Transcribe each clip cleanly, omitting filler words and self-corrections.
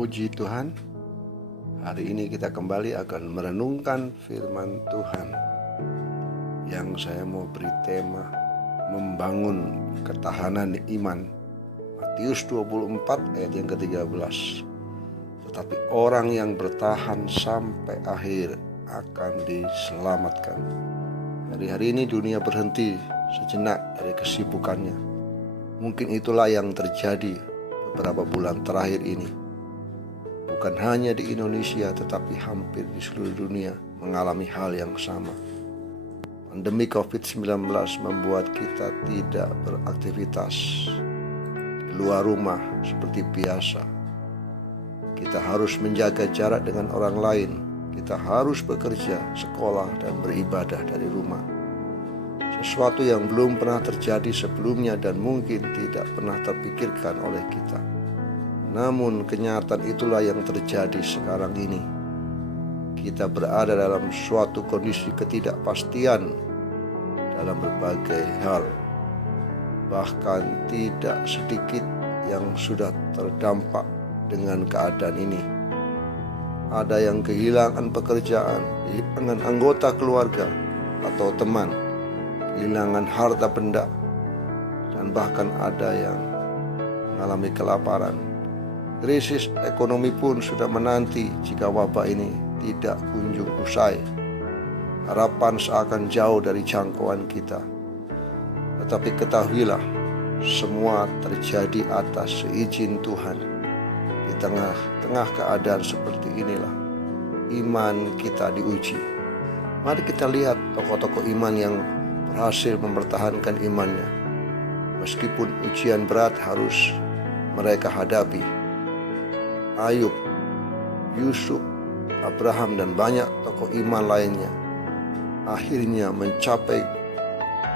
Puji Tuhan, hari ini kita kembali akan merenungkan firman Tuhan yang saya mau beri tema membangun ketahanan iman. Matius 24 ayat yang ke-13. Tetapi orang yang bertahan sampai akhir akan diselamatkan. Hari-hari ini dunia berhenti sejenak dari kesibukannya. Mungkin itulah yang terjadi beberapa bulan terakhir ini. Bukan hanya di Indonesia, tetapi hampir di seluruh dunia mengalami hal yang sama. Pandemi COVID-19 membuat kita tidak beraktivitas di luar rumah seperti biasa. Kita harus menjaga jarak dengan orang lain. Kita harus bekerja, sekolah, dan beribadah dari rumah. Sesuatu yang belum pernah terjadi sebelumnya dan mungkin tidak pernah terpikirkan oleh kita. Namun kenyataan itulah yang terjadi sekarang ini. Kita berada dalam suatu kondisi ketidakpastian dalam berbagai hal. Bahkan tidak sedikit yang sudah terdampak dengan keadaan ini. Ada yang kehilangan pekerjaan, kehilangan anggota keluarga atau teman, kehilangan harta benda, dan bahkan ada yang mengalami kelaparan. Krisis ekonomi pun sudah menanti jika wabah ini tidak kunjung usai. Harapan seakan jauh dari jangkauan kita. Tetapi ketahuilah, semua terjadi atas seizin Tuhan. Di tengah-tengah keadaan seperti inilah, iman kita diuji. Mari kita lihat tokoh-tokoh iman yang berhasil mempertahankan imannya. Meskipun ujian berat harus mereka hadapi. Ayub, Yusuf, Abraham, dan banyak tokoh iman lainnya akhirnya mencapai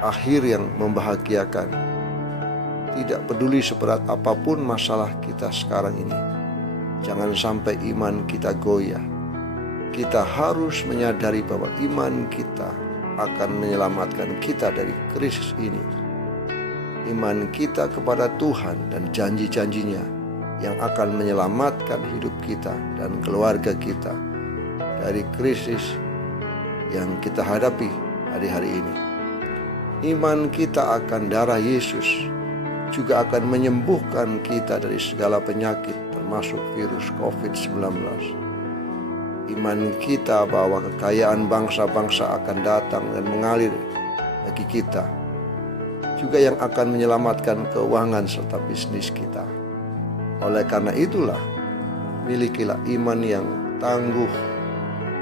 akhir yang membahagiakan. Tidak peduli seberat apapun masalah kita sekarang ini, jangan sampai iman kita goyah. Kita harus menyadari bahwa iman kita akan menyelamatkan kita dari krisis ini. Iman kita kepada Tuhan dan janji-janjinya yang akan menyelamatkan hidup kita dan keluarga kita dari krisis yang kita hadapi hari-hari ini. Iman kita akan darah Yesus juga akan menyembuhkan kita dari segala penyakit termasuk virus COVID-19. Iman kita bahwa kekayaan bangsa-bangsa akan datang dan mengalir bagi kita juga yang akan menyelamatkan keuangan serta bisnis kita. Oleh karena itulah, milikilah iman yang tangguh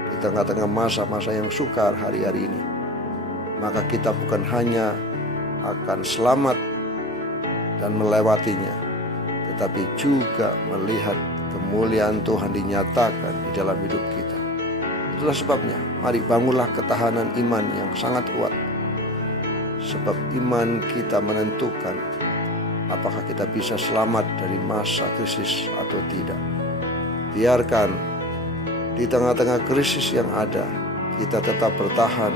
di tengah-tengah masa-masa yang sukar hari-hari ini. Maka kita bukan hanya akan selamat dan melewatinya, tetapi juga melihat kemuliaan Tuhan dinyatakan di dalam hidup kita. Itulah sebabnya, mari bangunlah ketahanan iman yang sangat kuat. Sebab iman kita menentukan apakah kita bisa selamat dari masa krisis atau tidak. Biarkan di tengah-tengah krisis yang ada, kita tetap bertahan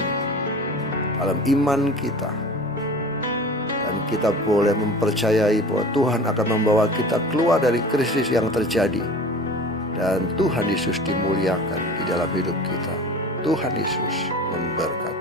dalam iman kita. Dan kita boleh mempercayai bahwa Tuhan akan membawa kita keluar dari krisis yang terjadi. Dan Tuhan Yesus dimuliakan di dalam hidup kita. Tuhan Yesus memberkati.